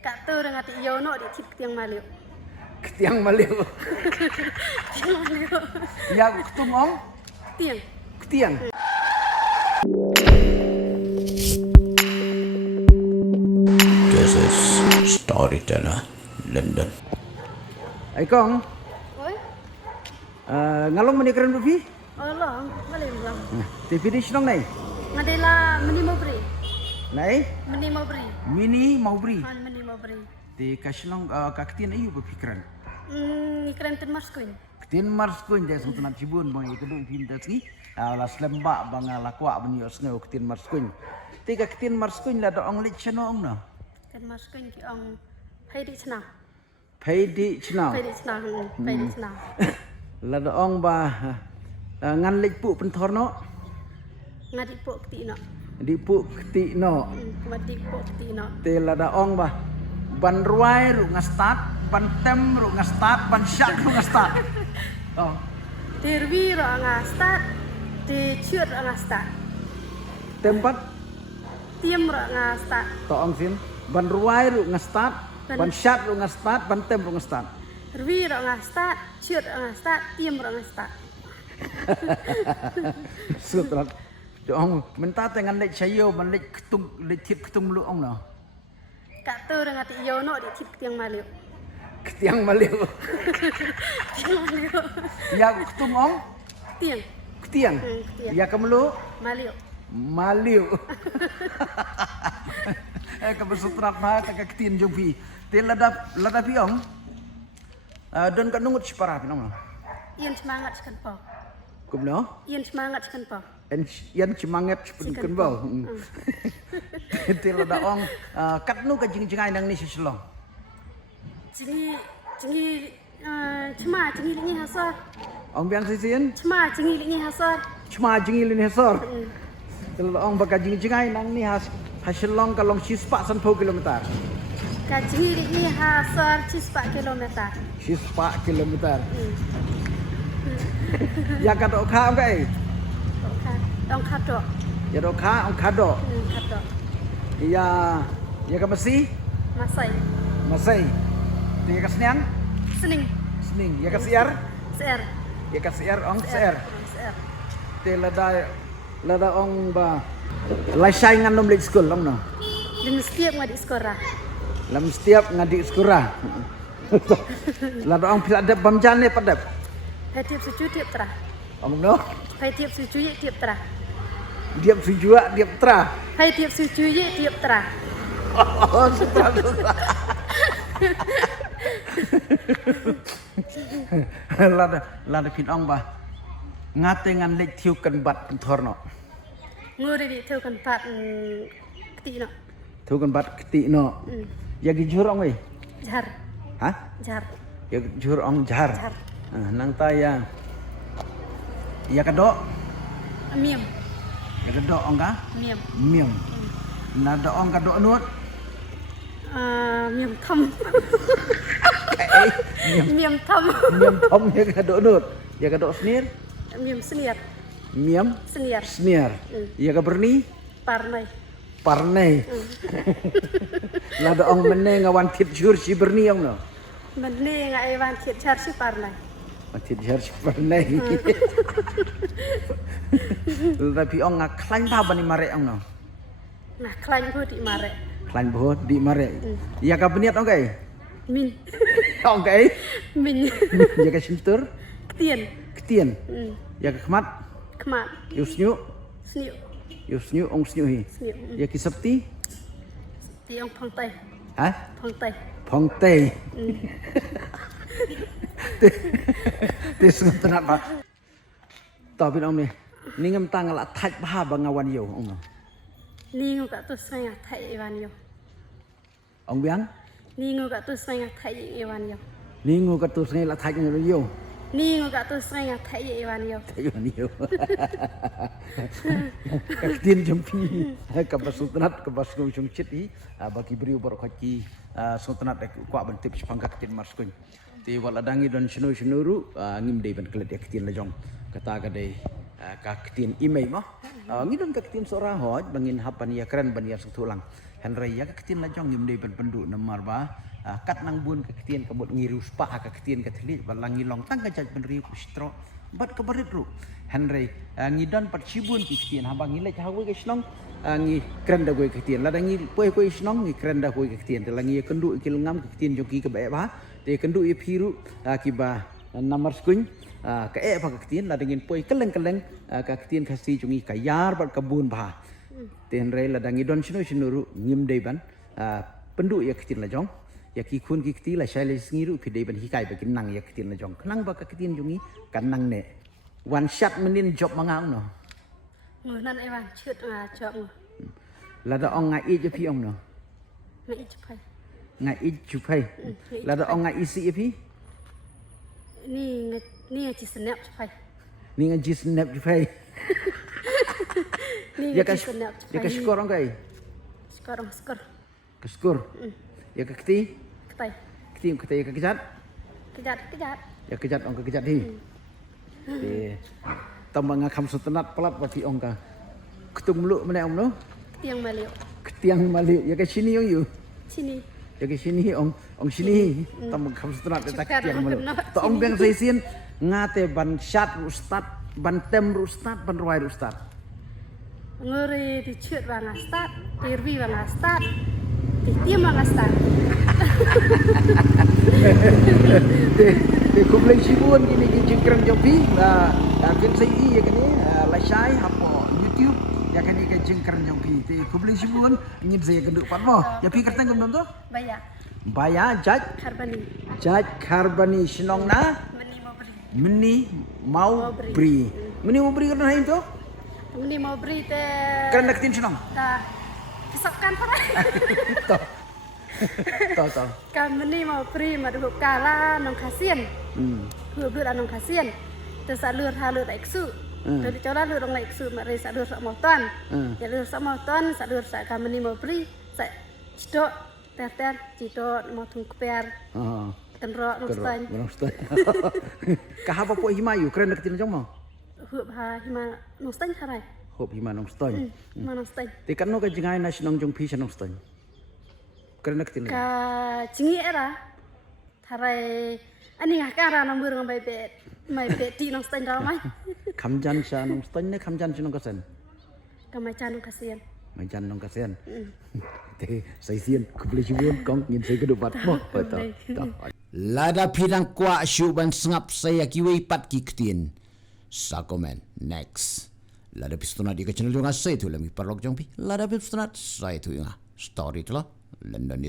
Kak tu dengan ti yono di tip tiang maliu. Ketiang maliu. Tiang maliu. Ya ketumong Tiang. ketiang. This is Storyteller London. Ai kong, Oi. ngalong mani keren bufi? Allah, boleh bilang. TV di sinong nai? Ngadela meni mau beri. Nai? Meni mau beri. Mini mau beri. Han meni mau beri. Di kasinong kaktian ayu bufi keren. Ikran ten maskun. Ketian mars kun jai sultanat Cibun bang itu dulu film tadi. Alas lembak bang lakwa bang yosneu ketian mars kun. Tiga ketian mars kun lah doang lit channel ong na. Ten maskun ki ong hai di sana. Pay di channel. Hai di sana. Hai di sana. Lah doang ba ngan lit pu pentor no. Ngadi pok ti no. Di pu keti no. Ngadi pok ti no. Te lah doang ba ban ruai ru ngastat, ban tem ru ngastat, ban syak ru ngastat. Oh. Derwi ro ngastat. Di ciut ro ngastat. Tempat Tiam ro ngastat. toong sin ban ruai ru ngastat, ban syak ru ngastat, ban tem ru ngastat. Derwi ro ngastat. Ciut ro ngastat. Tiam ro ngastat. Sutrat. Doong menta dengan lek sayo ban lek ketung lek tip ketung lu ong no. Kak tu dengan ti yono di tip tiang maliu. Ketiang maliu. Tiang maliu. Ya ketung ong Tiang. ketiang. Ketiang. Ya kemelu Maliu. maliu. Ke sutrat ma ke ketian jopi. Te ladap piong. Don kan nungut separa pinong no. Ian semangat sekan po. Kumno. Ian semangat sekan po. Yan semangat sepen bau. Te ladap kat nu ka jing-jingai nang ni seselong. Jadi cuma jengi ini hasar. Ong biang sisin. Cuma jengi ini hasar. Cuma jingil ini hesor. Kalau orang bakal jing-jingai nang ni hasilong kalong sispak 10 kilometer. Kak jengi ini hasar 4 kilometer. Sispak kilometer. Ya kadok ka kai. Dong kadok. Ya dok ka ong kadok. Kadok. Ya ka mesi Masai. masai. Tiga ka seniang Sening. sening. Ya ka siar Ser. ya ka siar ong siar. Ser. Te lada ong ba lai saingan nom lek school ong no. Dan setiap ngadi sekolah. Lam setiap ngadi sekolah. Lada ong piladap bamjane padap. Hai tiap suju tiap terah. Ong no. Hai tiap suju ye tiap terah. Diap sujua diap tra. Hai tiap suju ye tiap terah. Oh, sutra. Lada pinong ba. Ngate ngan lek tiu kan bat pentorno. Nguri di tiu kan pat keti no. Tiu kan bat keti no. Ya gijur ong we. Jar. Hah? Jar. Ya gijur ong jar. Jar. Nang ta ya. Ya kadok. Miam. Ya kadok ong ka? Miam. Miam. Nada ong kadok nut. Miam thâm. Miam thâm. Miam tom ya kadok nut. Ya kadok snir. Miam senior. Miam Senior. snir. Ya ka berni. Parnai. Parnai. Lada ong mene ngawan tit jur si berni ong no. Mending ngai wan thiệt char si parnai. Tit jur si parnai. Tapi ong ngaklan pa bani mare ong no. Nah, klaim ko di mare. Klan bo di mare. Ya ka beniat ong kai. Min. Ong kai. Min. Ya ka simtur. Ketien. Ketien. Ya ka kemat. Kemat. Yusnyu. Sniu. Yusnyu ong snyu hi. Sniu. Ya ki septi. Tiang phong tay. Hah? Phong tay. Phong tei. Tis ngat pa. Tapi ong ni. Ningam tang la thaj ba bangawan yo ong. Ningu ka tu saya thai ewan yo. Ong biang. Ningu ka tu saya thai ewan yo. Ningu ka tu sngai la thaj yo. Ningu ka tu saya thai ewan yo. Ayo niyo. Kaktin jumpi ka basutnat ka basku chung chiti bagi beriu berkaki sutnat kwa bentip sepang kaktin maskun. Ti wala dangi don shinu shinuru ngim dei ban klet kaktin lajong kata kadai kaktin imei mah ngidon kaktin sora hoj bangin hapan ya keren ban ya sutulang Henry ya ketin la jong ngim dei ban penduk namar ba kat nang bun ketin kabut ngiru spa ketin ketli balangi long tang ka jaj benri kustro bat kabarit ru Henry ngidan pat cibun ketin habang ngile hawe ke snong ngi krenda gue ketin la dangi poi snong ngi krenda gue ketin telangi kendu ikil ngam ketin joki ke ba te kendu i phiru kiba namar skuin ka pa ketin la dangin poi keleng ka ketin khasi jungi kayar bat kabun ba ten rei la dangi don shinu ngim dei ban pendu ya ketin la jong ya ki khun ki kti la shai ngiru phi dei ban hikai ba kin nang ya ketin la jong knang ba ka ketin jungi kan nang ne one shot menin job mangang no người nan em chượt chọn người la da ong ngai je phi ong no ngai chụp hay ngai chu phai la da ong ngai si phi ni chỉ snap chụp hay ni ngai ji snap chu phai ni ya chỉ ka snap chụp ya ka skor ong kai skor ka skor ya ka kti ketai kti ka kejat kejat ya kejat ong ka kejat hi te tambang ngakam sutenat pelat bagi ong ka ketung meluk mana ong no tiang maliu ketiang malik ya ke sini ong you sini ya ke sini ong sini tambang ngakam sutenat tak ketiang malik to ong beng sai sien ngate ban syat ustad ban tem ustad ban ruai ustad người thì chượt vào ngã start thì vi vào ngã start thì tiêm vào ngã start te kum lai sibun ini jengkrang jopi la ken sai i ya kani la sai hapo YouTube ya kani ke jengkrang jopi te kum lai sibun ngin saya kenduk pat mo ya pi kertang gum tu bayar baya jaj karbani sinong na meni mau beri kan hain tu meni mau beri te kan nak tin sinong dah kesakkan apa tahu kan meni mau beri madu kala nong kasian huruf lut nong kasian terus alur halur eksu dari coba alur nong eksu mari salur sak moton ya alur sak moton salur sak kan meni mau beri sak cidok ter cidok mau tung keper tenrok nong stan kah apa po himayu keren nak tin jong mo huruf ha hima nong stan harai hop hima nong stan nong stan te kan no ka jingai na sinong jong pi nong stan keren nak tin ka jingi era harai ani ngakara nombor ngambai bet di nong stan dalam mai kamjan sa nong stan ne kamjan sinong kasen kamai canu kasian mai jan nong kasen te sai sien ku beli sibun kong ngin sai kedupat mo betul Lada pidang kwa syuban sengap saya kiwi pat kiktin. Sakomen next. Lada pistonat di channel juga saya tu lagi parlok jongpi. Lada pistonat saya tu inga story tu lah. London